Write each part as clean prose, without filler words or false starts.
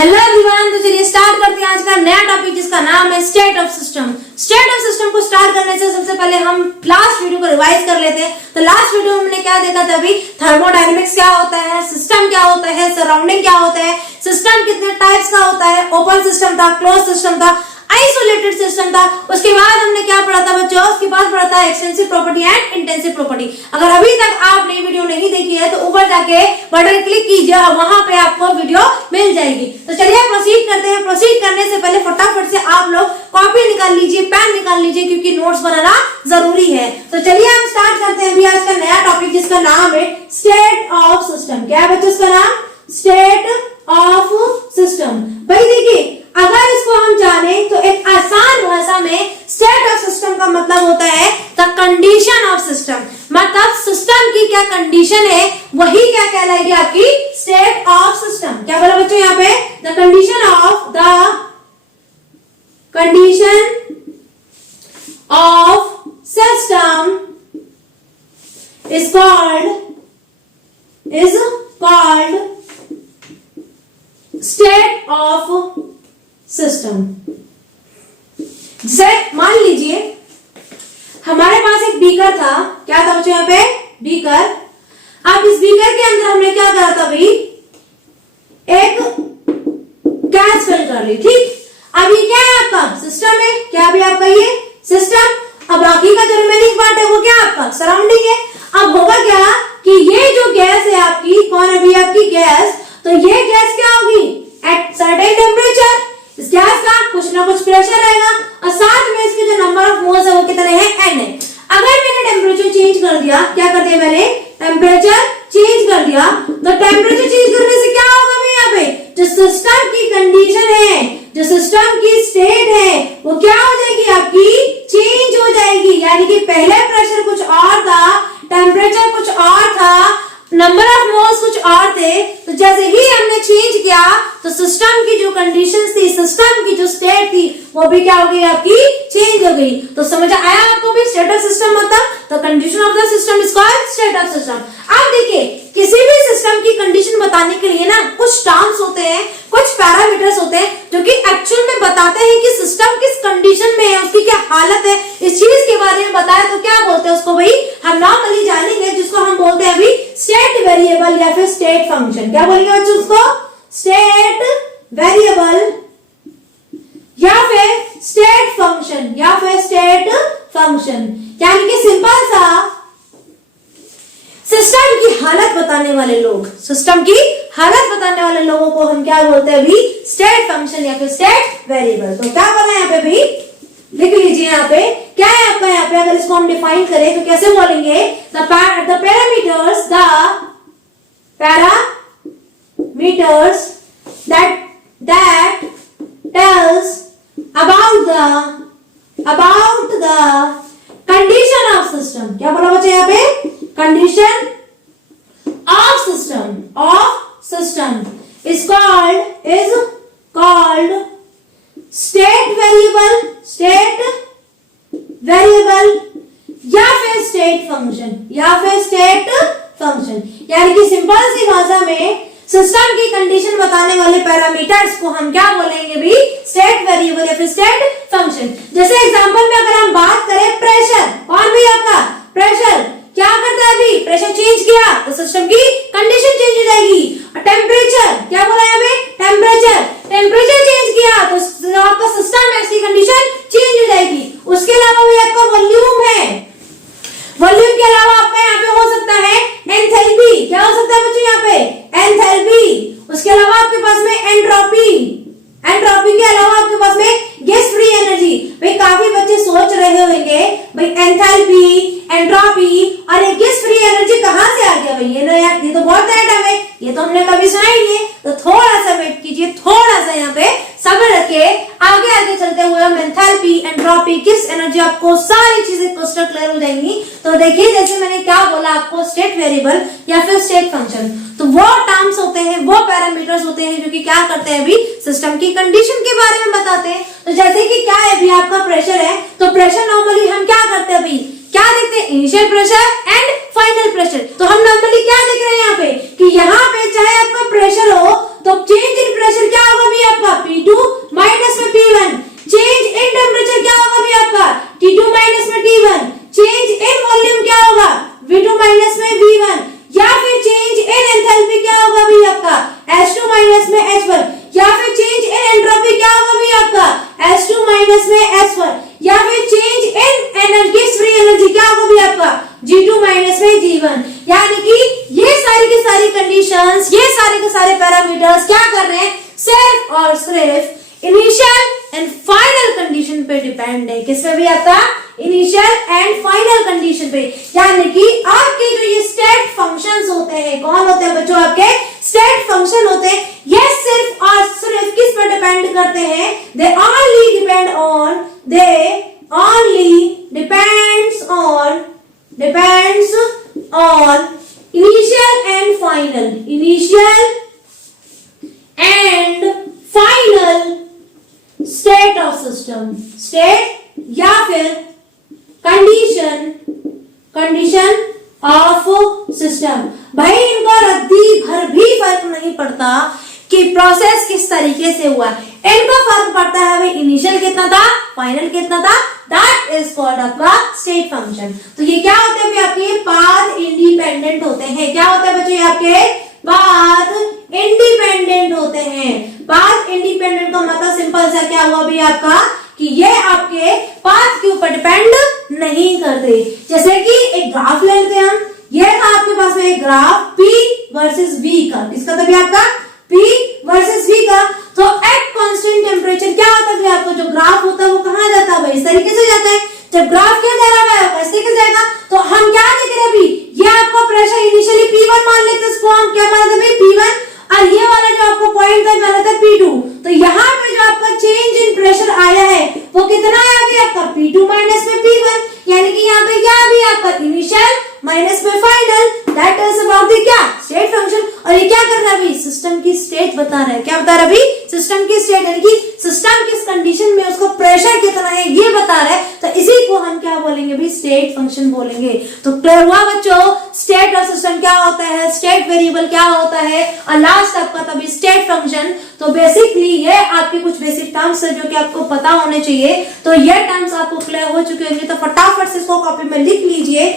Hello everyone, तो चलिए start करते हैं आज का नया टॉपिक जिसका नाम है state of system. State of system को स्टार्ट करने से सबसे पहले हम लास्ट वीडियो को रिवाइज कर लेते हैं। तो लास्ट वीडियो में हमने क्या देखा था? अभी थर्मोडायनेमिक्स क्या होता है, सिस्टम क्या होता है, सराउंडिंग क्या होता है, सिस्टम कितने टाइप्स का होता है, ओपन सिस्टम था, क्लोज सिस्टम था, आइसोलेटेड सिस्टम था। उसके बाद हमने क्या पढ़ा था बच्चों? उसके बाद पढ़ा था extensive property and intensive property. अगर अभी तक आपने वीडियो नहीं देखी है तो ऊपर जाके बटन क्लिक कीजिए और वहां पे आपको वीडियो मिल जाएगी। तो चलिए प्रोसीड करते हैं। प्रोसीड करने से पहले फटाफट से आप लोग कॉपी निकाल लीजिए, पेन निकाल लीजिए, क्योंकि नोट्स बनाना जरूरी है। तो चलिए हम स्टार्ट करते हैं अभी आज का नया टॉपिक जिसका नाम है स्टेट ऑफ सिस्टम। क्या है बच्चों इसका नाम? State of system. भाई देखिए, अगर इसको हम जाने तो एक आसान भाषा में स्टेट ऑफ सिस्टम का मतलब होता है द कंडीशन ऑफ सिस्टम। मतलब सिस्टम की क्या कंडीशन है वही क्या कहलाएगी? आपकी स्टेट ऑफ सिस्टम। क्या बोला बच्चों यहाँ पे? The condition of system is called state of system. जैसे मान लीजिए हमारे पास एक बीकर था। क्या था बच्चों यहाँ पे? बीकर। अब इस बीकर के अंदर हमने क्या करा था भाई? एक गैस फिल कर ली। ठीक, अब ये क्या है? आपका सिस्टम है। क्या भी आपका ये सिस्टम। अब बाकी का जो रिमेनिंग पार्ट है वो क्या आपका सराउंडिंग है। अब होगा क्या कि ये जो गैस है आपकी, कौन अभी आपकी गैस, तो ये गैस क्या होगी? एट सर्टेन टेम्परेचर इस गैस का कुछ ना कुछ प्रेशर रहेगा और साथ में इसके जो नंबर ऑफ मोल्स है वो कितने हैं? n है। अगर मैंने टेम्परेचर चेंज कर दिया, क्या कर दिया मैंने? टेम्परेचर चेंज कर दिया, तो टेम्परेचर चेंज करने से क्या होगा भाई? यहाँ पे जो सिस्टम की कंडीशन है, जो सिस्टम की स्टेट है, वो क्या हो जाएगी? आपकी चेंज हो जाएगी। यानी कि पहले प्रेशर कुछ और था, टेम्परेचर कुछ और था, नंबर ऑफ मोल्स कुछ और थे। तो जैसे ही हमने चेंज किया तो सिस्टम की जो कंडीशंस थी, सिस्टम की जो स्टेट थी, वो भी क्या हो गई? आपकी चेंज हो गई। तो समझ आया आपको भी स्टेट ऑफ सिस्टम मतलब? The condition of the system is called state of system. अब देखिए, किसी भी सिस्टम की कंडीशन बताने के लिए ना कुछ टर्म्स होते हैं, कुछ पैरामीटर्स होते हैं जो कि एक्चुअल में बताते हैं कि सिस्टम किस कंडीशन में है, उसकी क्या हालत है। इस चीज के बारे में बताया तो क्या बोलते हैं उसको भाई? हम नॉर्मली जानेंगे, जिसको हम बोलते हैं अभी स्टेट वेरिएबल या फिर स्टेट फंक्शन। क्या बोलेंगे बच्चों उसको? स्टेट वेरिएबल या फिर स्टेट फंक्शन या फिर स्टेट फंक्शन। यानी कि सिंपल सा सिस्टम की हालत बताने वाले लोग, सिस्टम की हालत बताने वाले लोगों को हम क्या बोलते हैं अभी? स्टेट फंक्शन या फिर स्टेट वेरिएबल। तो क्या बोला यहाँ पे भी? लिख लीजिए यहाँ पे क्या है आपका? यहाँ पे अगर इसको हम डिफाइन करें तो कैसे बोलेंगे? The parameters that tells about the condition of system। क्या बोला बच्चे यहाँ पे? Condition of system is called state variable या फिर स्टेट फंक्शन। यानी कि सिंपल सी भाषा में सिस्टम की कंडीशन बताने वाले पैरामीटर्स को हम क्या बोलेंगे भी? स्टेट वेरिएबल या फिर स्टेट फंक्शन। जैसे एग्जांपल में अगर हम बात करें प्रेशर, कौन भी आपका प्रेशर क्या करता है? अभी प्रेशर चेंज किया तो सिस्टम की कंडीशन चेंज हो जाएगी। टेम्परेचर, क्या बोला है हमें? टेम्परेचर चेंज किया तो आपका सिस्टम है उसकी कंडीशन चेंज हो जाएगी। उसके अलावा भी आपका वॉल्यूम है, वॉल्यूम के अलावा आपका यहाँ पे हो सकता है एंथैल्पी। क्या हो सकता है बच्चों यहाँ पे? एंथैल्पी। उसके अलावा आपके पास में एंट्रोपी के अलावा आपके पास में गैस फ्री एनर्जी। भाई काफी बच्चे सोच रहे होंगे भाई एंथैल्पी, एंट्रोपी और ये गैस फ्री एनर्जी कहाँ से आ गया? भाई ये तो बहुत नया टर्म है, ये तो हमने कभी सुना ही नहीं है। तो थोड़ा सा वेट कीजिए, थोड़ा सा यहाँ पे सब्र रखिए। आगे चलते हुए हम एंथैल्पी, एंट्रोपी, गैस एनर्जी, आपको सारी चीजें क्लियर क्लियर हो जाएंगी। तो देखिए जैसे मैंने क्या बोला आपको, स्टेट वेरिएबल या फिर स्टेट फंक्शन, तो वो टर्म्स होते हैं, वो पैरामीटर्स होते हैं जो कि क्या करते हैं अभी? सिस्टम की कंडीशन के बारे में बताते हैं। तो जैसे कि क्या है अभी आपका प्रेशर है, तो प्रेशर नॉर्मली हम क्या करते हैं अभी? क्या देखते हैं? Initial pressure and final pressure. तो हम नॉर्मली क्या देख रहे हैं यहाँ पे कि यहाँ पे चाहे आपका प्रेशर हो तो चेंज इन प्रेशर क्या होगा? में जीवन। यानी कि ये सारी की सारी कंडीशंस, ये सारे के सारे पैरामीटर्स क्या कर रहे हैं, सिर्फ और सिर्फ इनिशियल एंड फाइनल कंडीशन पे डिपेंड है। किस पे भी आता, इनिशियल एंड फाइनल कंडीशन पे। यानी कि आपके जो ये स्टेट फंक्शंस होते हैं, कौन होते हैं बच्चों, आपके स्टेट फंक्शन होते हैं, ये सिर्फ और सिर्फ किस पर डिपेंड करते हैं, they only depend on, they only depends on initial and final state of system, state या फिर condition of system। भाई इनका रद्दी भर भी फर्क नहीं पड़ता कि प्रोसेस किस तरीके से हुआ, इनका फर्क पड़ता है भाई इनिशियल कितना था, फाइनल कितना था, दैट इज कॉल्ड आपका स्टेट फंक्शन। तो ये क्या होते हैं, आपके पाथ इंडिपेंडेंट होते हैं। क्या होता है बच्चों, ये आपके पाथ इंडिपेंडेंट होते हैं। पाथ इंडिपेंडेंट का मतलब सिंपल सा क्या हुआ भी आपका, कि ये आपके पाथ के ऊपर डिपेंड नहीं करते। जैसे कि एक ग्राफ ले लेते हैं हम, ये था आपके पास में एक ग्राफ P वर्सेस V का, किसका था भी आपका, P वर्सेस V का। तो एट कांस्टेंट टेम्परेचर क्या होता है, आपका जो ग्राफ होता है वो कहां जाता है भाई, इस तरीके से जाता है। जब ग्राफ क्या जा रहा है, इस तरीके से जाएगा। तो हम क्या देख रहे हैं अभी, ये आपका प्रेशर इनिशियली P1 मान लेते हैं, इसको हम क्या मानते हैं भाई, P1, और ये वाला जो आपको पॉइंट था माना था P2। तो यहाँ पे जो आपका चेंज इन प्रेशर आया है वो कितना है अभी आपका, P2 माइनस में P1। यानी कि यहाँ पे क्या अभी आपका इनिशियल माइनस में final, that is about the क्या, स्टेट फंक्शन। और ये क्या कर रहा है अभी, सिस्टम की स्टेट बता रहा है। क्या बता रहा है अभी, सिस्टम की स्टेट, यानी कि सिस्टम किस कंडीशन में, उसका प्रेशर कितना है ये बता रहा है। तो इसी को हम क्या बोलेंगे भी, स्टेट फंक्शन बोलेंगे। तो क्लियर हुआ बच्चों, स्टेट और सिस्टम क्या होता है, स्टेट वेरिएबल क्या होता है, और लास्ट आपका तभी स्टेट फंक्शन। तो बेसिकली ये आपके कुछ बेसिक टर्म्स है जो कि आपको पता होने चाहिए। तो ये टर्म्स आपको क्लियर हो चुके होंगे, तो फटाफट से इसको कॉपी में लिख लीजिए।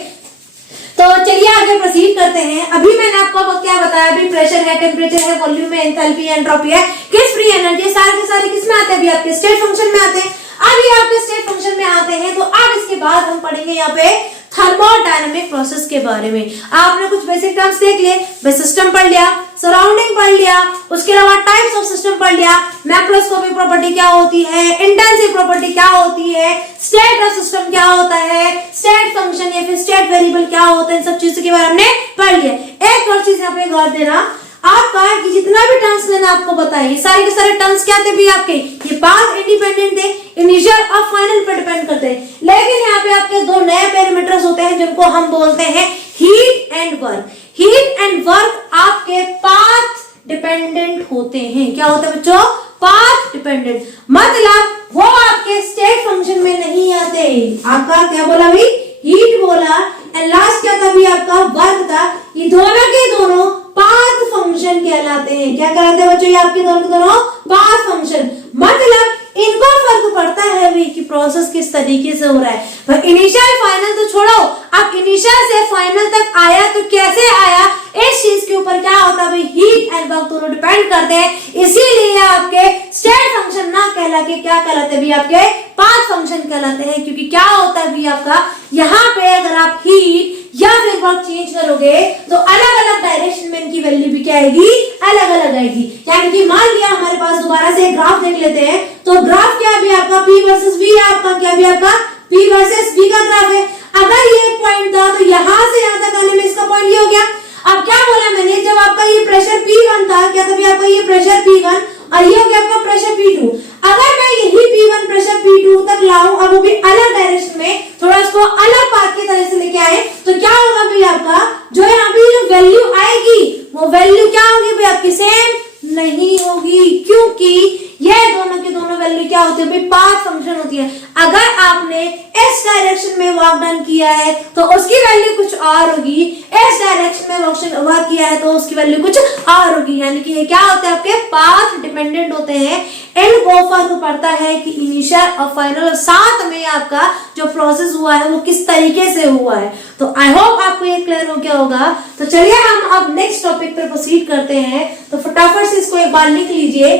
तो चलिए आगे प्रोसीड करते हैं। अभी मैंने आपको क्या बताया, अभी प्रेशर है, टेम्परेचर है, वॉल्यूम है, एंथैल्पी है, एंट्रोपी है, किस फ्री एनर्जी, सारे के सारे किस में आते हैं, अभी आपके स्टेट फंक्शन में आते हैं। अब ये आपके स्टेट फंक्शन में आते हैं। तो अब इसके बाद हम पढ़ेंगे यहाँ पे थर्मोडायनामिक प्रोसेस के बारे में। आपने कुछ बेसिक टर्म्स देख लिए, सिस्टम पढ़ लिया, सराउंडिंग पढ़ लिया, उसके अलावा टाइप्स ऑफ सिस्टम पढ़ लिया, मैक्रोस्कोपिक प्रॉपर्टी क्या होती है, इंटेंसिव प्रॉपर्टी क्या होती है, स्टेट ऑफ सिस्टम क्या होता है, स्टेट फंक्शन या फिर स्टेट वेरिएबल क्या होता है, इन सब चीजों के बारे में हमने पढ़ लिया। एक और चीज यहाँ पे गौर देना, आपका कि जितना भी टर्म्स मैंने आपको बताए, सारे के सारे टर्म्स क्या थे भी आपके, ये पाथ इंडिपेंडेंट थे, इनिशियल और फाइनल पर डिपेंड करते हैं। लेकिन यहाँ पे आपके दो नए पैरामीटर्स होते हैं जिनको हम बोलते हैं heat and work. Heat and work आपके पाथ डिपेंडेंट होते हैं। क्या होता है बच्चों, पाथ डिपेंडेंट, मतलब वो आपके स्टेट फंक्शन में नहीं आते। आपका क्या बोला भी, हीट बोला, एंड लास्ट क्या था भी आपका, वर्क था। ये दोनों के दोनों पाथ फंक्शन कहलाते हैं। क्या कहलाते हैं बच्चों, ये आपके दोनों के दोनों पाथ फंक्शन, मतलब इनको फर्क पड़ता है भी कि प्रोसेस किस तरीके से हो रहा है। पर इनिशियल फाइनल तो छोड़ो, अब इनिशियल से फाइनल तक आया तो कैसे आया, इस चीज के ऊपर क्या होता है भाई, हीट एंड वर्क दोनों डिपेंड करते हैं। इसीलिए आपके स्टेट फंक्शन ना कहला के क्या कहलाते भी, आपके पाथ फंक्शन कहलाते हैं। क्योंकि क्या होता है भी आपका, यहाँ पे अगर आप हीट या फिर वर्क चेंज करोगे तो अलग अलग डायरेक्शन में इनकी वैल्यू भी क्या आएगी, अलग अलग आएगी। यानी कि मान लिया हमारे पास दोबारा से ग्राफ देख लेते हैं। तो ग्राफ क्या भी आपका, P वर्सेस V, आपका क्या भी आपका P वर्सेस V का ग्राफ है। अगर ये पॉइंट था तो यहाँ से यहाँ तक आने में इसका पॉइंट ये हो गया। अब क्या बोला मैंने, जब आपका ये प्रेशर P1 था, क्या था भी आपका ये प्रेशर P1 और ये हो गया आपका प्रेशर P2। अगर मैं यही P1 प्रेशर P2 तक लाऊं, अब वो भी अलग डायरेक्शन में, थोड़ा इसको अलग पाथ की तरह से लेके आए, तो क्या होगा भाई आपका, जो यहाँ पे जो वैल्यू आएगी वो वैल्यू क्या होगी भाई आपकी, सेम नहीं होगी। क्योंकि ये दोनों की दोनों वैल्यू क्या होती है भाई, पाथ फंक्शन होती है। अगर आपने इस डायरेक्शन में वर्क डन किया है तो उसकी वैल्यू कुछ और होगी, इस डायरेक्शन में वर्क किया है तो उसकी वैल्यू कुछ और होगी। यानी कि ये क्या होते हैं, आपके पाथ डिपेंडेंट होते हैं। इनको फर्क पड़ता है कि इनिशियल और फाइनल और साथ में आपका जो प्रोसेस हुआ है वो किस तरीके से हुआ है। तो आई होप आपको ये क्लियर हो गया होगा। तो चलिए हम अब नेक्स्ट टॉपिक पर प्रोसीड करते हैं। तो फटाफट से इसको एक बार लिख लीजिए।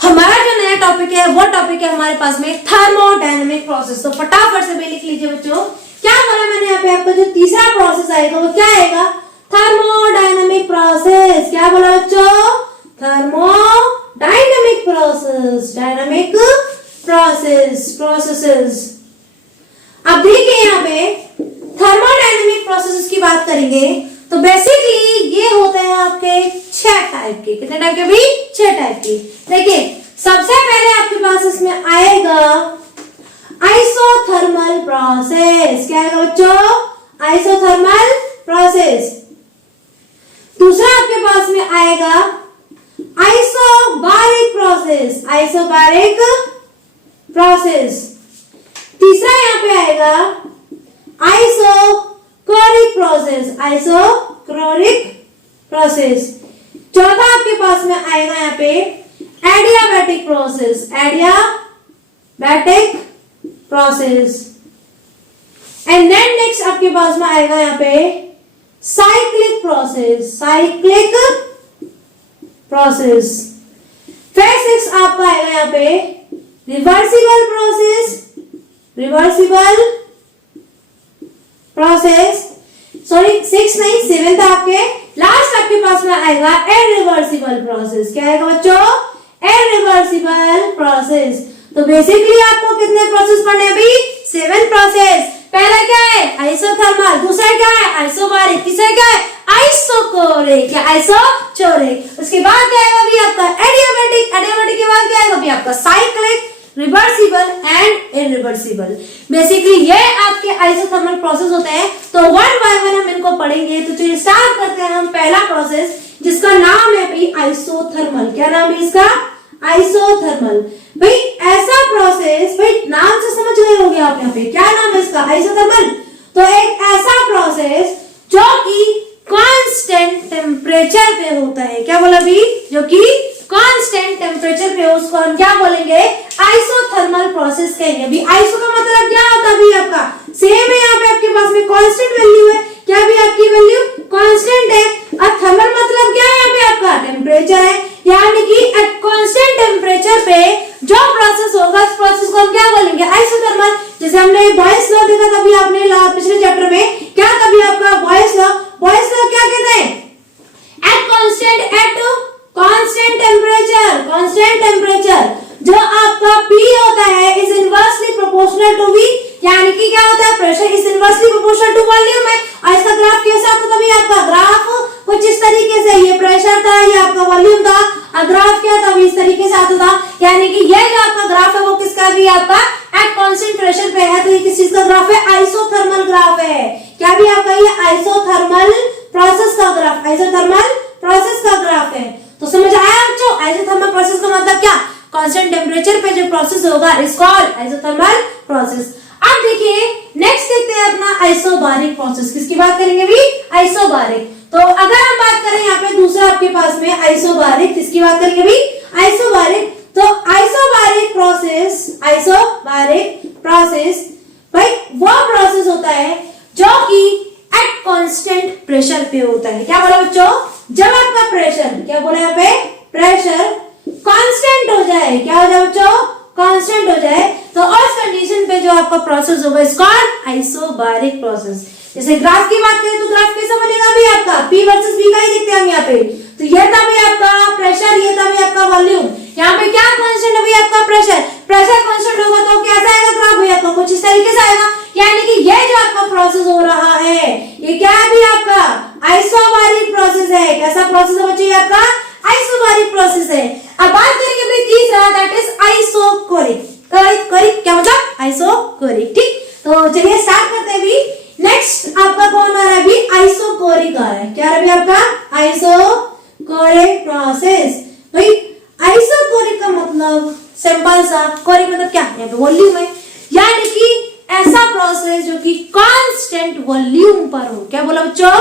हमारा जो नया टॉपिक है वो टॉपिक है हमारे पास में थर्मोडायनामिक प्रोसेस। तो फटाफट से भी लिख लीजिए बच्चों। क्या बोला मैंने यहाँ पे आपको, आपका जो तीसरा प्रोसेस आएगा वो क्या आएगा, थर्मोडायनामिक प्रोसेस। क्या बोला बच्चों, थर्मोडायनामिक प्रोसेस, डायनामिक प्रोसेसेस। अब देखिए यहाँ पे थर्मोडायनामिक प्रोसेसेस की बात करेंगे तो बेसिकली ये होते हैं आपके 6 टाइप के। कितने टाइप के भी, 6 टाइप के। देखिए सबसे पहले आपके पास इसमें आएगा आइसोथर्मल प्रोसेस। क्या आएगा बच्चों, आइसोथर्मल प्रोसेस। दूसरा आपके पास में आएगा आइसोबारिक प्रोसेस, आइसोबारिक प्रोसेस। तीसरा यहाँ पे आएगा आइसोक्रोरिक प्रोसेस, आइसोक्रोरिक प्रोसेस। चौथा आपके पास में आएगा यहाँ पे adiabatic process, adiabatic process. And then next आपके पास में आएगा यहाँ पे साइक्लिक प्रोसेस, साइक्लिक प्रोसेस। फिर 6 आपका आएगा यहाँ पे reversible process, reversible process. Sorry 6 नहीं 7 आपके लास्ट आपके पास में आएगा इरिवर्सिबल प्रोसेस। क्या आएगा बच्चों, इरिवर्सिबल प्रोसेस। तो बेसिकली आपको कितने प्रोसेस पढ़ने हैं अभी, 7 प्रोसेस। पहला क्या है, आइसोथर्मल। दूसरा क्या है, आइसोबारिक। तीसरा क्या है, आइसोकोरिक या आइसोचोरिक। उसके बाद क्या आएगा अभी आपका एडियाबैटिक। एडियाबैटिक के बाद क्या आएगा अभी आपका cyclic, reversible and irreversible. Basically ये आपके आइसोथर्मल प्रोसेस होते हैं। तो वन बाय वन हम इनको पढ़ेंगे। तो चलिए स्टार्ट करते हैं हम पहला प्रोसेस जिसका नाम है भाई आइसोथर्मल। क्या नाम है इसका, आइसोथर्मल। भाई ऐसा प्रोसेस, भाई नाम से समझ गए होंगे आप यहाँ पे, क्या नाम है इसका, आइसोथर्मल। तो एक ऐसा प्रोसेस जो कि कांस्टेंट टेम्परेचर पे होता है। क्या बोला भी, जो कि कांस्टेंट टेम्परेचर पे, उसको हम क्या बोलेंगे, आइसोथर्मल प्रोसेस कहेंगे। अभी आइसो का मतलब क्या होता है अभी आपका, सेम है यहाँ पे आपके पास में कांस्टेंट वैल्यू है। क्या भी आपकी वैल्यू कांस्टेंट है। और थर्मल मतलब क्या है यहाँ पे आपका, टेम्परेचर है। यानी कि एट कांस्टेंट टेम्परेचर पे जो प्रोसेस होगा उस प्रोसेस को हम क्या बोलेंगे, आइसोथर्मल। जैसे हमने बॉयल्स लॉ देखा था आपने पिछले चैप्टर में, क्या था भी आपका बॉयल्स लॉ। बॉयल्स लॉ क्या कहते हैं, at constant temperature, constant temperature जो आपका P होता है is inversely proportional to V। यानी कि क्या होता है, pressure is inversely proportional to volume है। और इसका ग्राफ कैसा होता है, आपका ग्राफ कुछ इस तरीके से, ये प्रेशर था, ये आपका वॉल्यूम था, और ग्राफ क्या था, इस तरीके से आता था। यानी कि ये जो आपका ग्राफ है वो किसका भी आपका एट कांस्टेंट प्रेशर पे है। तो ये किस चीज का ग्राफ है, आइसोथर्मल ग्राफ है। क्या भी आपका ये आइसोथर्मल प्रोसेस का ग्राफ, आइसोथर्मल प्रोसेस का ग्राफ है। तो समझ आया बच्चों, आइसोथर्मल प्रोसेस का मतलब क्या, कांस्टेंट टेम्परेचर पे जो प्रोसेस होगा इज कॉल्ड आइसोथर्मल प्रोसेस। अब देखिए नेक्स्ट देखते हैं अपना आइसोबारिक प्रोसेस। किसकी बात करेंगे भी, आइसोबारिक। तो अगर हम बात करें यहाँ पे दूसरा आपके पास में आइसोबारिक, किसकी बात करेंगे भी, आइसोबारिक। तो आइसोबारिक प्रोसेस, आइसोबारिक प्रोसेस भाई वो प्रोसेस होता है जो कि एट कांस्टेंट प्रेशर पे होता है। क्या बोला बच्चों, जब आपका प्रेशर, क्या बोला यहाँ पे, प्रेशर कांस्टेंट हो जाए। क्या हो जाए बच्चों, कांस्टेंट हो जाए। तो उस कंडीशन पे जो आपका प्रोसेस होगा इज कॉल्ड आइसोबारिक प्रोसेस। जैसे ग्राफ की बात करें तो ग्राफ कैसा बनेगा भी आपका, P वर्सेस V का ही देखते हैं हम यहाँ पे। तो ये था भी आपका प्रेशर, ये था भी आपका वॉल्यूम। यहाँ पे क्या कांस्टेंट है भी आपका प्रेशर। प्रेशर कांस्टेंट होगा तो कैसा आएगा ग्राफ भी आपका, कुछ इस तरीके से आएगा। यानी कि ये जो आपका प्रोसेस हो रहा है ये क्या है भी आपका आइसोबारिक प्रोसेस है। कैसा प्रोसेस है बच्चों, आपका आइसोबारिक प्रोसेस है। अब बात करेंगे भाई तीसरा, दैट इज आइसोकोरिक। कोरिक क्या मतलब, आइसोकोरिक। ठीक, तो चलिए स्टार्ट करते हैं भी। नेक्स्ट आपका कौन आ रहा है अभी, आइसोकोरिक आ रहा है। क्या है आपका, आइसोकोरिक प्रोसेस। भाई आइसोकोरिक का मतलब सिंपल सा, कोरिक मतलब क्या है, वॉल्यूम है। यानी कि ऐसा प्रोसेस जो कि कांस्टेंट वॉल्यूम पर हो। क्या बोला बच्चों,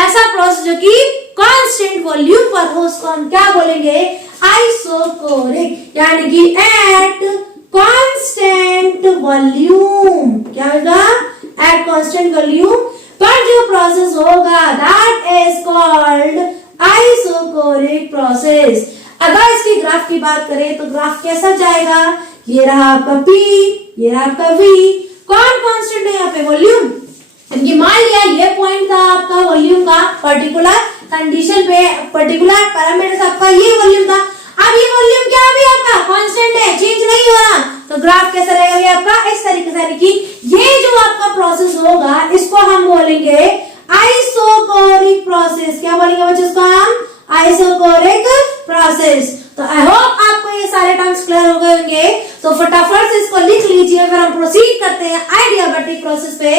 ऐसा प्रोसेस जो कि कांस्टेंट वॉल्यूम पर हो उसको हम क्या बोलेंगे, आइसोकोरिक। यानी कि एट कांस्टेंट वॉल्यूम, क्या होगा, एट कांस्टेंट वॉल्यूम पर जो प्रोसेस होगा that is called isochoric process. अगर इसकी ग्राफ की बात करें तो ग्राफ कैसा जाएगा, ये रहा आपका P, ये रहा आपका V। कौन कांस्टेंट है यहाँ पे, वॉल्यूम। इनकी मान पॉइंट था आपका वॉल्यूम का, पर्टिकुलर कंडीशन पे पर्टिकुलर पैरामीटर्स आपका ये वॉल्यूम था। अब ये वॉल्यूम क्या है आपका कांस्टेंट है, चेंज नहीं हो रहा, तो ग्राफ कैसा रहेगा ये आपका इस तरीके से, यानी कि ये जो आपका प्रोसेस होगा इसको हम बोलेंगे आइसोकोरिक प्रोसेस। क्या बोलेंगे बच्चों इसको हम? Isochoric process. तो आई होप आपको ये सारे टर्म्स क्लियर हो गए होंगे, तो फटाफट से इसको लिख लीजिए, फिर हम प्रोसीड करते हैं एडियाबैटिक प्रोसेस पे।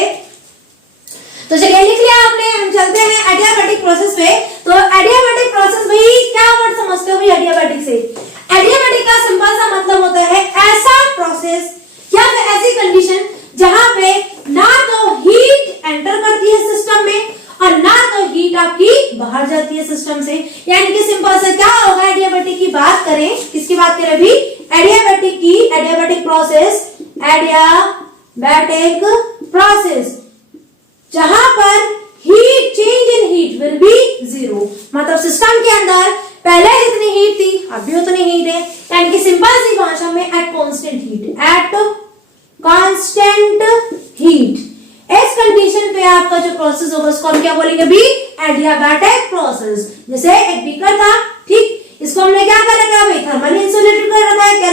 तो चलिए लिख लिया आपने, हम चलते हैं एडियाबैटिक प्रोसेस पे। तो एडियाबैटिक प्रोसेस भाई क्या वर्ड समझते हो भाई एडियाबैटिक से? एडियाबैटिक का सिंपल सा मतलब होता है ऐसा प्रोसेस या फिर ऐसी कंडीशन जहां पे ना तो हीट एंटर करती है सिस्टम में और ना तो हीट आपकी बाहर जाती है सिस्टम से। यानी कि सिंपल से क्या होगा, एडियाबैटिक की बात करें, किसकी बात करें अभी? एडियाबैटिक की, एडियाबैटिक प्रोसेस, एडियाबैटिक प्रोसेस जहां पर heat change in heat will be zero. मतलब सिस्टम के अंदर पहले जितनी हीट थी अभी उतनी हीट है, यानी कि सिंपल सी भाषा में at constant heat, at constant heat. इस कंडीशन पे आपका जो प्रोसेस होगा उसको हम क्या बोलेंगे भी? Adiabatic process. जैसे एक बीकर था, ठीक, इसको हमने क्या कर रखा है भाई? थर्मली इंसुलेटेड कर रखा है। क्या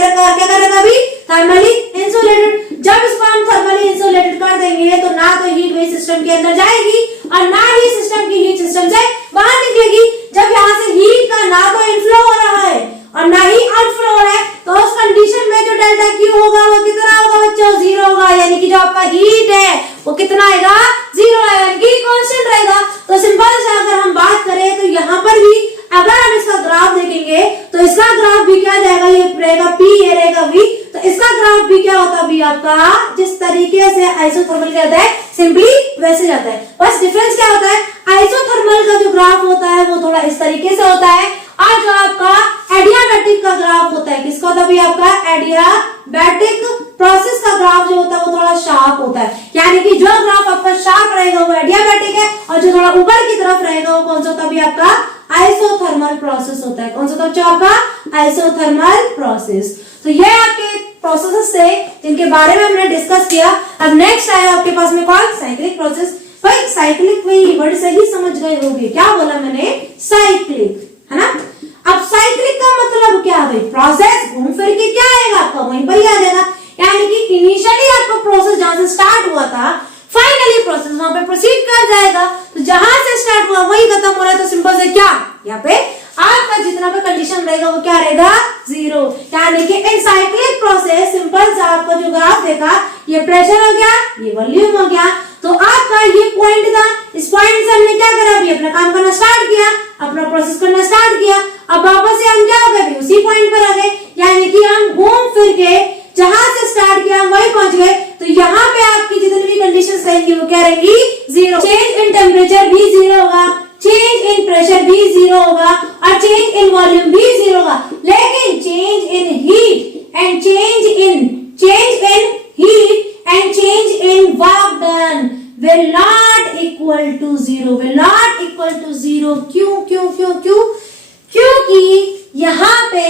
कर रखा है? Thermally insulated. जब इसको हम थर्मली इंसुलेटेड कर देंगे तो ना तो हीट वही सिस्टम के अंदर जाएगी और ना ही सिस्टम की हीट सिस्टम से बाहर निकलेगी। जब यहाँ से हीट का ना तो इनफ्लो हो रहा है और ना ही आउटफ्लो हो रहा है, तो उस कंडीशन में जो डेल्टा क्यू होगा वो कितना होगा बच्चों? जीरो होगा। यानी कि जो आपका हीट है वो कितना आएगा? जीरो आएगा, यानी कि कांस्टेंट रहेगा। तो सिंपल से अगर हम बात करें तो यहाँ पर भी अगर हम इसका ग्राफ देखेंगे तो इसका ग्राफ भी क्या जाएगा? ये रहेगा P, ये रहेगा V। तो इसका ग्राफ भी क्या होता है भी आपका? जिस तरीके से आइसोथर्मल जाता है सिंपली वैसे जाता है, बस डिफरेंस क्या होता है? आइसोथर्मल का जो ग्राफ होता है वो थोड़ा इस तरीके से होता है और जो आपका एडियाबैटिक का ग्राफ होता है, किसका होता है भी आपका? एडियाबैटिक प्रोसेस का ग्राफ जो होता है वो थोड़ा शार्प होता है। यानी कि जो ग्राफ आपका शार्प रहेगा वो एडियाबैटिक है और जो थोड़ा ऊपर की तरफ रहेगा वो कौन सा होता है भी आपका? आइसोथर्मल प्रोसेस होता है। कौन सा होता है आपका? Isothermal process. तो ये आपके प्रोसेसेस थे जिनके बारे में हमने डिस्कस किया। अब नेक्स्ट आया आपके पास में कौन? Cyclic process. भाई साइक्लिक वही वर्ड से ही समझ गए होंगे, क्या बोला मैंने? साइक्लिक, है ना। अब साइक्लिक का मतलब क्या है? प्रोसेस घूम फिर के क्या आएगा आपका? वहीं पर ही आ जाएगा। यानी कि इनिशियली आपका प्रोसेस जहां से स्टार्ट हुआ था फाइनली प्रोसेस वहां पे प्रोसीड कर जाएगा। तो जहां से स्टार्ट हुआ वही खत्म हो रहा है, तो सिंपल से क्या यहाँ पे आपका जितना भी कंडीशन रहेगा वो क्या रहेगा? जीरो। यानी कि इन साइक्लिक प्रोसेस सिंपल से आपको जो ग्राफ देखा, ये प्रेशर हो गया, ये वॉल्यूम हो गया, तो आपका ये पॉइंट था, इस पॉइंट से हमने क्या करा? अभी अपना काम करना स्टार्ट किया, अपना प्रोसेस करना स्टार्ट किया। अब वापस से हम क्या हो गए? उसी पॉइंट पर आ गए, यानी कि हम घूम फिर के जहां से स्टार्ट किया हम वहीं पहुंच गए। तो यहाँ पे आपकी जितनी भी कंडीशंस रहेंगी वो क्या रहेंगी? जीरो। चेंज इन टेम्परेचर भी जीरो होगा, चेंज इन प्रेशर भी जीरो होगा और चेंज इन वॉल्यूम भी जीरो होगा। लेकिन change in heat and change in work done will not equal to zero, will not equal to zero। क्यों? क्योंकि यहाँ पे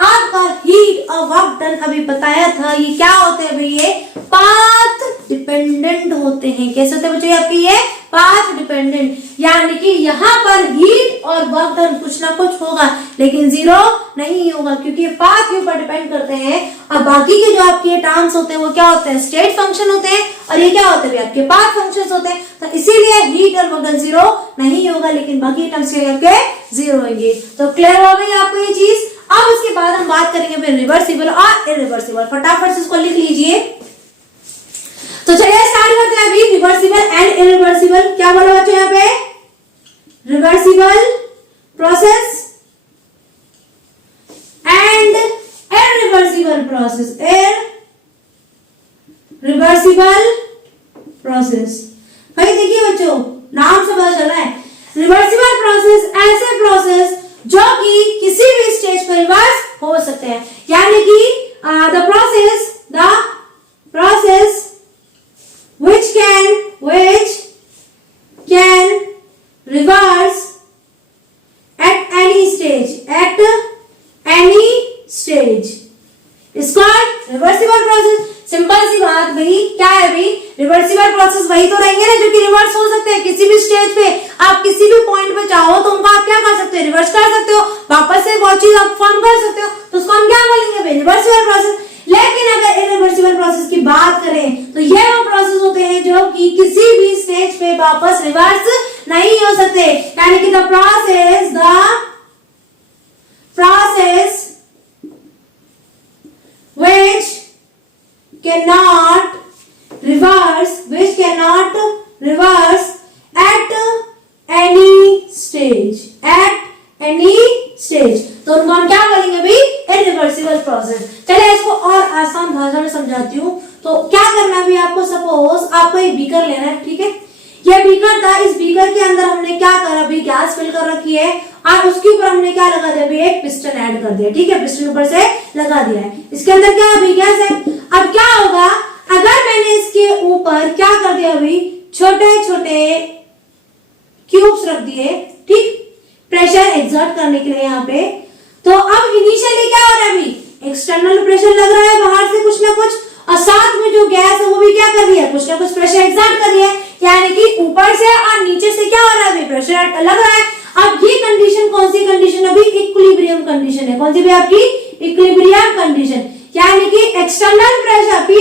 आपका हीट और वर्क डन अभी बताया था ये क्या होते हैं भाई? ये पाथ डिपेंडेंट होते हैं। कैसे होते हैं बच्चों आपके? ये पाथ डिपेंडेंट, यानी कि यहाँ पर हीट और वर्क डन कुछ ना कुछ होगा लेकिन जीरो नहीं होगा, क्योंकि पाथ के ऊपर डिपेंड करते हैं। और बाकी के जो आपके टर्म्स होते हैं वो क्या होते हैं? स्टेट फंक्शन होते हैं और ये क्या होते हैं? आपके पाथ फंक्शंस होते हैं। तो इसीलिए हीट और वर्क डन जीरो नहीं होगा, लेकिन बाकी टर्म्स के जीरो होंगे। तो क्लियर हो गई आपको ये चीज। अब उसके बाद हम बात करेंगे फिर रिवर्सिबल और इरिवर्सिबल। फटाफट से इसको लिख लीजिए। तो चलिए स्टार्ट करते हैं अभी रिवर्सिबल एंड इरिवर्सिबल। क्या बोला बच्चों यहाँ पे? Reversible process and irreversible process, irreversible process. भाई देखिए बच्चों, नाम से पता चल रहा है रिवर्सिबल प्रोसेस ऐसे प्रोसेस जो कि किसी भी स्टेज पर रिवर्स हो सकते हैं। यानी कि the process which can reverse at any stage is called reversible process। Simple सी बात भाई क्या है भाई? रिवर्सिबल प्रोसेस वही तो रहेंगे ना जो कि रिवर्स हो सकते हैं किसी भी स्टेज पे। आप किसी भी पॉइंट पे चाहो तो उनको आप क्या कर सकते हो, रिवर्स कर सकते हो, वापस से वो चीज आप फॉर्म कर सकते हो, तो उसको हम क्या बोलेंगे, रिवर्सिबल प्रोसेस। लेकिन अगर इरिवर्सिबल प्रोसेस की बात करें तो ये वो प्रोसेस होते हैं जो कि किसी भी स्टेज पे वापस रिवर्स नहीं हो सकते, यानी कि the process which cannot reverse at any stage, तो उनको हम क्या बोलेंगे भाई, इरिवर्सिबल प्रोसेस। चलिए इसको और आसान भाषा में समझाती हूँ। तो क्या करना है भी आपको, सपोज आपको एक बीकर लेना है, ठीक है, ये बीकर था, इस बीकर के अंदर हमने क्या करा भी, गैस फिल कर रखी है और उसके ऊपर हमने क्या लगा दिया भी, एक पिस्टन ऐड कर दिया, ठीक है, पिस्टन ऊपर से लगा दिया है, इसके अंदर क्या अभी गैस है। अब क्या होगा अगर मैंने इसके ऊपर क्या कर दिया अभी, छोटे छोटे क्यूब्स रख दिए, ठीक, प्रेशर एग्जर्ट करने के लिए यहाँ पे। तो अब इनिशियली क्या हो रहा है अभी, एक्सटर्नल प्रेशर लग रहा है बाहर से कुछ ना कुछ, और साथ में जो गैस है वो भी क्या कर रही है, कुछ ना कुछ प्रेशर एग्जर्ट कर रही है, यानी कि ऊपर से और नीचे से क्या हो रहा है अभी, प्रेशर लग रहा है। अब ये कंडीशन कौन सी कंडीशन अभी, इक्विलिब्रियम कंडीशन है, कौन सी भी आपकी, इक्विलिब्रियम कंडीशन, यानी कि external pressure P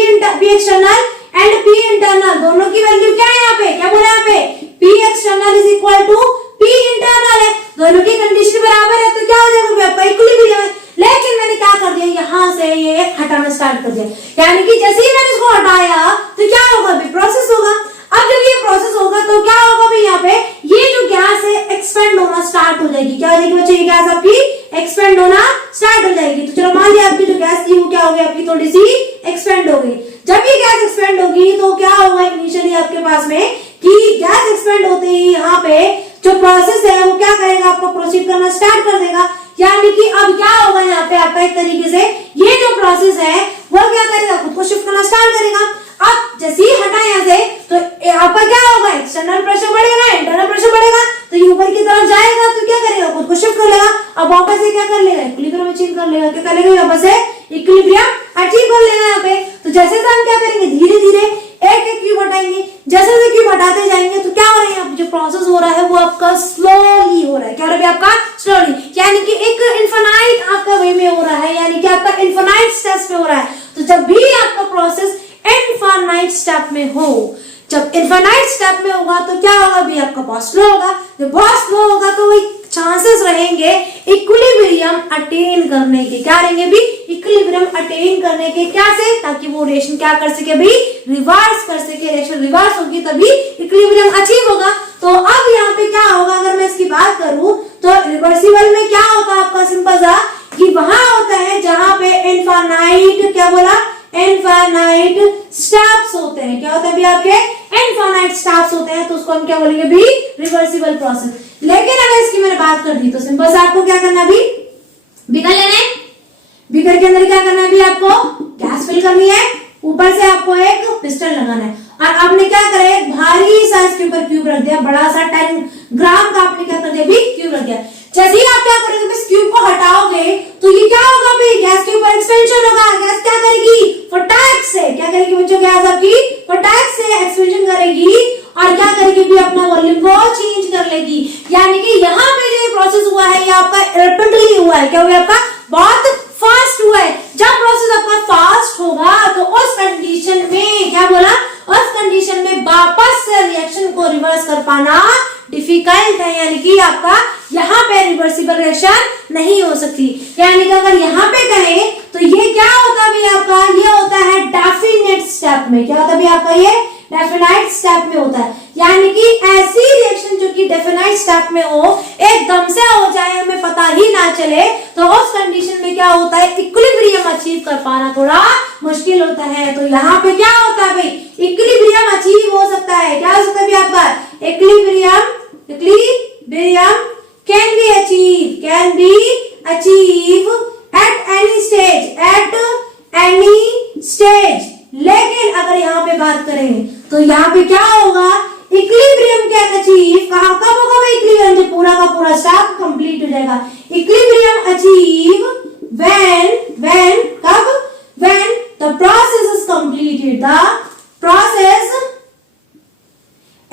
external and P internal दोनों की वैल्यू क्या है यहाँ पे, क्या बोला यहाँ पे, P external is equal to P internal है, दोनों की कंडीशन बराबर है, तो क्या हो जाएगा आपका इक्विलिब्रियम है। लेकिन मैंने क्या कर दिया, यहाँ से ये हटाना स्टार्ट कर दिया, यानी कि जैसे ही मैंने इसको हटाया तो क्या होगा अभी, प्रोसेस होगा। अब जब ये प्रोसेस होगा तो क्या होगा भाई, यहाँ पे ये जो गैस है एक्सपेंड होना स्टार्ट हो जाएगी, क्या हो जाएगी बच्चों, ये गैस आपकी एक्सपेंड होना स्टार्ट हो जाएगी। तो चलो मान लिया आपकी जो गैस थी वो क्या हो गई, आपकी थोड़ी सी एक्सपेंड हो गई। जब ये गैस एक्सपेंड होगी तो क्या होगा इनिशियली आपके पास में कि गैस एक्सपेंड होते ही यहाँ पे जो प्रोसेस है वो क्या करेगा, आपको प्रोसीड करना स्टार्ट कर देगा, यानी कि अब क्या होगा यहाँ पे आपका एक तरीके से ये जो प्रोसेस है वो क्या करेगा, खुद को शिफ्ट करना स्टार्ट करेगा। अब जैसे ही हटा यहाँ से तो यहाँ पर क्या होगा, एक्सटर्नल प्रेशर बढ़ेगा, इंटरनल प्रेशर बढ़ेगा, तो ये ऊपर की तरफ जाएगा तो क्या करेगा, खुद को शिफ्ट कर लेगा। अब वापस से क्या कर लेगा, इक्विलिब्रियम अचीव कर लेगा, क्या कर लेगा, वापस से इक्विलिब्रियम अचीव कर लेगा यहाँ पे। तो जैसे हम क्या करेंगे, धीरे धीरे एक एक क्यूब हटाएंगे, जैसे जैसे क्यूब हटाते जाएंगे तो क्या हो रहा है, यहाँ जो प्रोसेस हो रहा है वो आपका स्लोली हो रहा है, क्या हो रहा है आपका स्लोली, यानी कि एक इनफाइनाइट आपका वे में हो रहा है, यानी कि आपका इनफाइनाइट स्टेप्स में हो रहा है। तो जब भी आपका प्रोसेस इनफाइनाइट स्टेप में हो, जब इनफाइनाइट स्टेप में होगा तो क्या होगा भी, आपका बहुत स्लो होगा। जब बहुत स्लो होगा तो वही चांसेस रहेंगे इक्विलिब्रियम अटेन करने के, क्या रहेंगे भी, इक्विलिब्रियम अटेन करने के, क्या से, ताकि वो रिएक्शन क्या कर सके भी, रिवर्स कर सके, रिएक्शन रिवर्स होगी तभी इक्विलिब्रियम अचीव होगा। तो अब यहाँ पे क्या होगा, अगर मैं इसकी बात करूं तो रिवर्सिबल में क्या होता है आपका, सिंपल सा कि वहां होता है जहां पे इनफाइनाइट, क्या बोला, इनफाइनाइट स्टेप्स होते हैं, क्या होता है भी आपके इनफाइनाइट स्टेप्स होते हैं, तो उसको हम क्या बोलेंगे भी, रिवर्सिबल प्रोसेस। लेकिन अगर इसकी मैंने बात कर दी तो सिंपल से आपको क्या करना भी, बीकर लेना है, बीकर के अंदर क्या करना है भी, आपको गैस फिल करनी है, ऊपर से आपको एक पिस्टन लगाना है, और आपने क्या करा, एक भारी साइज के ऊपर क्यूब रख दिया, बड़ा सा 10 ग्राम का आपने क्या कर दिया भी, क्यूब रख दिया। जैसे ही आप क्या करोगे, इस क्यूब को हटाओगे तो ये क्या होगा भाई, गैस के ऊपर एक्सपेंशन होगा, गैस क्या करेगी, फटाक से क्या करेगी बच्चों, गैस आपकी फटाक से एक्सपेंशन करेगी और क्या करेगी भी, अपना वॉल्यूम को चेंज कर लेगी। यानी कि यहाँ पे जो प्रोसेस हुआ है ये आपका रैपिडली हुआ है, क्या हुआ आपका, बहुत फास्ट हुआ है। जब प्रोसेस आपका फास्ट होगा तो उस कंडीशन में क्या बोला, उस कंडीशन में वापस से रिएक्शन को रिवर्स कर पाना डिफिकल्ट है, यानी कि आपका यहाँ पे रिवर्सिबल रिएक्शन नहीं हो सकती। यानी कि अगर यहाँ पे कहें तो ये क्या होता है आपका, ये होता है डेफिनेट स्टेप में, क्या होता है आपका, ये डेफिनाइट स्टेप में होता है, यानी कि ऐसी रिएक्शन जो कि डेफिनाइट स्टेप में हो, एकदम से हो जाए, हमें पता ही ना चले, तो उस कंडीशन में क्या होता है, इक्विलिब्रियम अचीव कर पाना थोड़ा मुश्किल होता है। तो यहाँ पे क्या होता है भाई, इक्विलिब्रियम अचीव हो सकता है, क्या हो सकता है आपका, equilibrium can be achieved at any stage, लेकिन अगर यहाँ पे बात करें तो यहाँ पे क्या होगा, इक्विलिब्रियम कैन अचीव, कहाँ कब होगा भाई, इक्विलिब्रियम जब पूरा का पूरा स्टेप कंप्लीट हो जाएगा। इक्विलिब्रियम अचीव when कब, when the process is completed, the process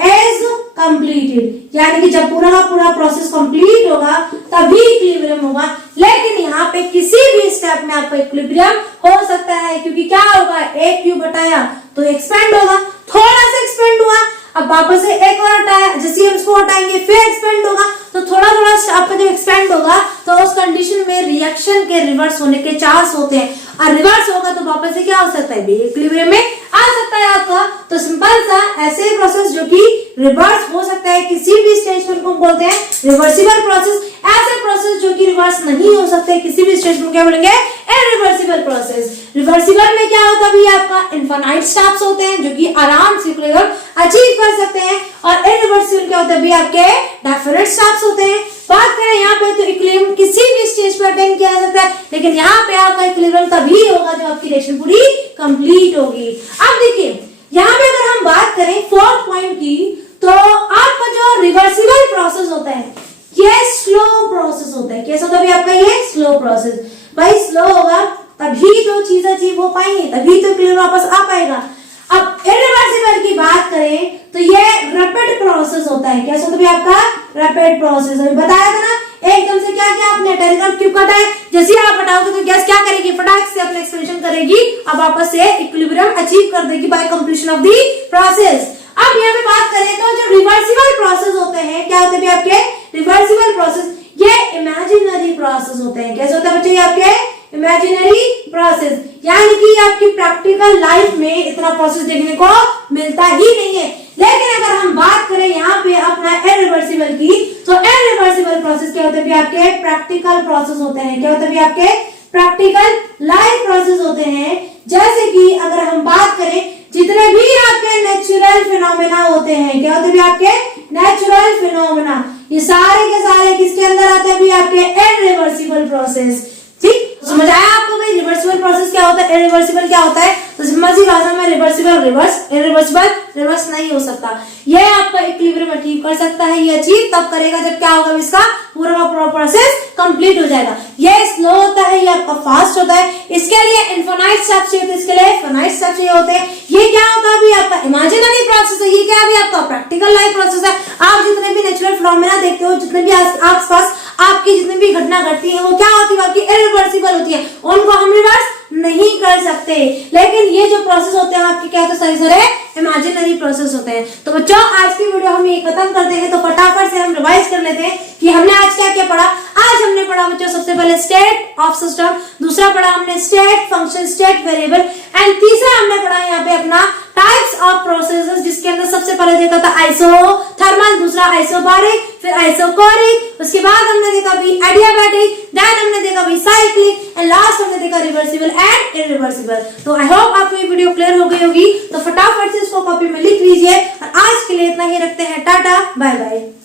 as completed, यानी कि जब पूरा का पूरा प्रोसेस कंप्लीट होगा तभी इक्विलिब्रियम होगा। लेकिन यहाँ पे किसी भी स्टेप में आपका इक्विलिब्रियम हो सकता है, क्योंकि क्या होगा, एक क्यूब हटाया तो एक्सपेंड होगा, थोड़ा सा एक्सपेंड हुआ, अब वापस से एक और हटाया, जैसे हम इसको हटाएंगे फिर एक्सपेंड होगा, तो थोड़ा थोड़ा आपका जब एक्सपेंड होगा तो उस कंडीशन में रिएक्शन के रिवर्स होने के चांस होते हैं, और रिवर्स होगा तो वापस से क्या हो सकता है, इक्विलिब्रियम में आ सकता है आपका। तो सिंपल सा ऐसे प्रोसेस जो कि रिवर्स हो सकता है किसी भी स्टेज पर, उनको बोलते हैं रिवर्सिबल प्रोसेस। ऐसे प्रोसेस जो कि रिवर्स नहीं हो सकते किसी भी स्टेज में क्या बोलेंगे, इरिवर्सिबल प्रोसेस। रिवर्सिबल में क्या होता है, आपका इनफाइनाइट स्टेप्स होते हैं जो कि आराम से इक्विलिब्रियम अचीव कर सकते हैं, और इरिवर्सिबल क्या होता है, आपके डेफिनेट स्टेप्स होते हैं। बात करें यहाँ पे तो इक्विलिब्रियम किसी भी स्टेज पे अटेन किया जा सकता है, लेकिन यहाँ पे आपका इक्विलिब्रियम तभी होगा जब आपकी रिएक्शन पूरी कंप्लीट होगी। अब देखिए यहाँ पे अगर हम बात करें फोर्थ पॉइंट की, तो आपका जो रिवर्सिबल प्रोसेस होता है ये स्लो प्रोसेस होता है। कैसा होता है आपका, ये स्लो प्रोसेस। भाई स्लो होगा तभी तो चीज अचीव हो पाएंगे, तभी तो इक्विलिब्रियम वापस आ पाएगा। अब इरिवर्सिबल की बात करें तो ये रैपिड प्रोसेस होता है। कैसा होता है आपका, रैपिड प्रोसेस। अभी बताया था ना, एकदम से क्या किया आपने, टेलीग्राफ क्यूब काटा है, जैसे आप हटाओगे तो गैस क्या करेगी, फटाक से अपना एक्सपेंशन करेगी, अब वापस से इक्विलिब्रियम अचीव कर देगी by completion of the process. अब यहाँ पे बात करें तो जो रिवर्सिबल प्रोसेस होते हैं, क्या होते हैं आपके रिवर्सिबल प्रोसेस, ये इमेजिनरी प्रोसेस होते हैं। कैसे होता है बच्चे, आपके इमेजिनरी प्रोसेस, यानी कि आपकी प्रैक्टिकल लाइफ में इतना प्रोसेस देखने को मिलता ही नहीं है। लेकिन अगर हम बात करें यहाँ पे अपना इरिवर्सिबल की, तो इरिवर्सिबल प्रोसेस क्या होते हैं, आपके प्रैक्टिकल प्रोसेस होते हैं। क्या होते हैं आपके प्रैक्टिकल लाइफ प्रोसेस होते हैं। जैसे कि अगर हम बात करें जितने भी आपके नेचुरल फिनोमेना होते हैं, क्या होते हैं आपके नेचुरल फिनोमेना, ये सारे के सारे किसके अंदर आते हैं, आपके इरिवर्सिबल प्रोसेस। ठीक, समझ आया आपको भाई रिवर्सिबल प्रोसेस क्या होता है, इरिवर्सिबल क्या होता है। तो सिंपल सी भाषा में रिवर्सिबल रिवर्स, इरिवर्सिबल रिवर्स नहीं हो सकता। ये आपका इक्विलिब्रियम अचीव कर सकता है, ये अचीव तब करेगा जब क्या होगा, इसका पूरा का पूरा प्रोसेस कंप्लीट हो जाएगा। ये स्लो होता है, ये आपका फास्ट होता है। इसके लिए इनफाइनाइट स्टेप्स चाहिए, इसके लिए फाइनाइट स्टेप्स चाहिए होते हैं। ये क्या होता है अभी आपका इमेजिनरी प्रोसेस है, ये क्या है आपका प्रैक्टिकल लाइफ प्रोसेस है। आप जितने भी नेचुरल फिनोमेना देखते हो, जितने भी आसपास आपकी जितनी भी घटना घटती है, वो क्या होती है, आपकी इरिवर्सिबल होती है, उनको हम रिवर्स नहीं कर सकते। लेकिन ये जो प्रोसेस होते हैं आपके क्या होते हैं, सारे इमेजिनरी प्रोसेस होते हैं। तो बच्चों आज की वीडियो हम ये खत्म करते हैं, तो फटाफट से हम रिवाइज कर लेते हैं कि हमने आज क्या क्या पढ़ा। आज हमने पढ़ा बच्चों सबसे पहले स्टेट ऑफ सिस्टम, दूसरा पढ़ा हमने state function, state variable, and तीसरा हमने पढ़ा यहाँ पे अपना टाइप्स ऑफ प्रोसेसेस, जिसके अंदर सबसे पहले देखा था आइसोथर्मल, दूसरा आइसोबारिक, फिर आइसोकोरिक, उसके बाद हमने देखा भी एडियाबैटिक, देन हमने देखा भी साइक्लिक, एंड लास्ट हमने देखा रिवर्सिबल एंड इरिवर्सिबल। तो आई होप आपको ये वीडियो क्लियर हो गई होगी। तो फटाफट से इसको कॉपी में लिख लीजिए, और आज के लिए इतना ही रखते हैं। Tata bye bye.